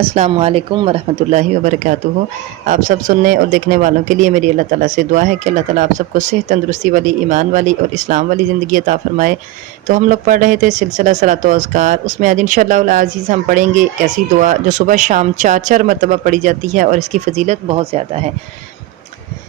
السلام علیکم ورحمۃ اللہ وبرکاتہ۔ آپ سب سننے اور دیکھنے والوں کے لیے میری اللہ تعالیٰ سے دعا ہے کہ اللہ تعالیٰ آپ سب کو صحت، تندرستی والی، ایمان والی اور اسلام والی زندگی عطا فرمائے۔ تو ہم لوگ پڑھ رہے تھے سلسلہ صلاۃ و اذکار، اس میں آج انشاءاللہ العزیز ہم پڑھیں گے ایک ایسی دعا جو صبح شام 4 مرتبہ پڑھی جاتی ہے اور اس کی فضیلت بہت زیادہ ہے۔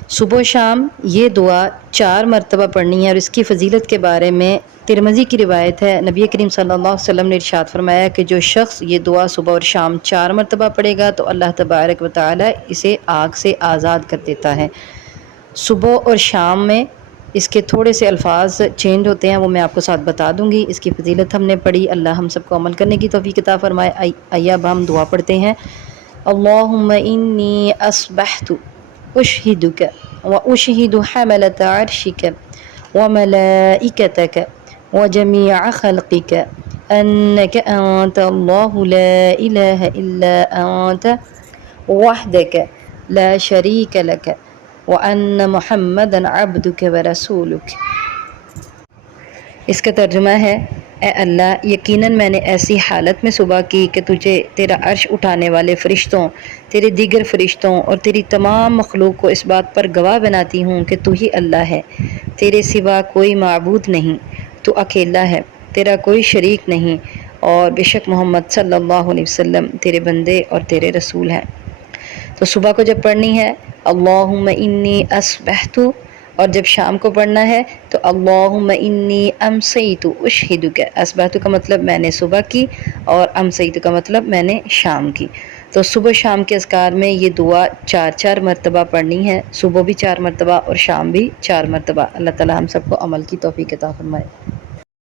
صبح و شام یہ دعا 4 مرتبہ پڑھنی ہے اور اس کی فضیلت کے بارے میں ترمذی کی روایت ہے، نبی کریم صلی اللہ علیہ وسلم نے ارشاد فرمایا کہ جو شخص یہ دعا صبح اور شام 4 مرتبہ پڑھے گا تو اللہ تبارک و تعالی اسے آگ سے آزاد کر دیتا ہے۔ صبح اور شام میں اس کے تھوڑے سے الفاظ چینج ہوتے ہیں، وہ میں آپ کو ساتھ بتا دوں گی۔ اس کی فضیلت ہم نے پڑھی، اللہ ہم سب کو عمل کرنے کی توفیق عطا فرمائے۔ آئیے اب ہم دعا پڑھتے ہیں۔ اللہم انی اصبحت اشہدک واشہد حملۃ عرشک وملائکتک وجمیع خلقک انک انت اللہ لا الہ الا انت وحدک لا شریک لک وان محمدا عبدک ورسولک۔ اس کا ترجمہ ہے، اے اللہ، یقیناً میں نے ایسی حالت میں صبح کی کہ تجھے، تیرا عرش اٹھانے والے فرشتوں، تیرے دیگر فرشتوں اور تیری تمام مخلوق کو اس بات پر گواہ بناتی ہوں کہ تو ہی اللہ ہے، تیرے سوا کوئی معبود نہیں، تو اکیلا ہے، تیرا کوئی شریک نہیں، اور بے شک محمد صلی اللہ علیہ وسلم تیرے بندے اور تیرے رسول ہیں۔ تو صبح کو جب پڑھنی ہے اللہم انی اصبحت، اور جب شام کو پڑھنا ہے تو اللہم انی امسیت اشہدک۔ اصبحت کا مطلب میں نے صبح کی اور امسیت کا مطلب میں نے شام کی۔ تو صبح شام کے اذکار میں یہ دعا 4 مرتبہ پڑھنی ہے، صبح بھی 4 مرتبہ اور شام بھی 4 مرتبہ۔ اللہ تعالی ہم سب کو عمل کی توفیق عطا فرمائے۔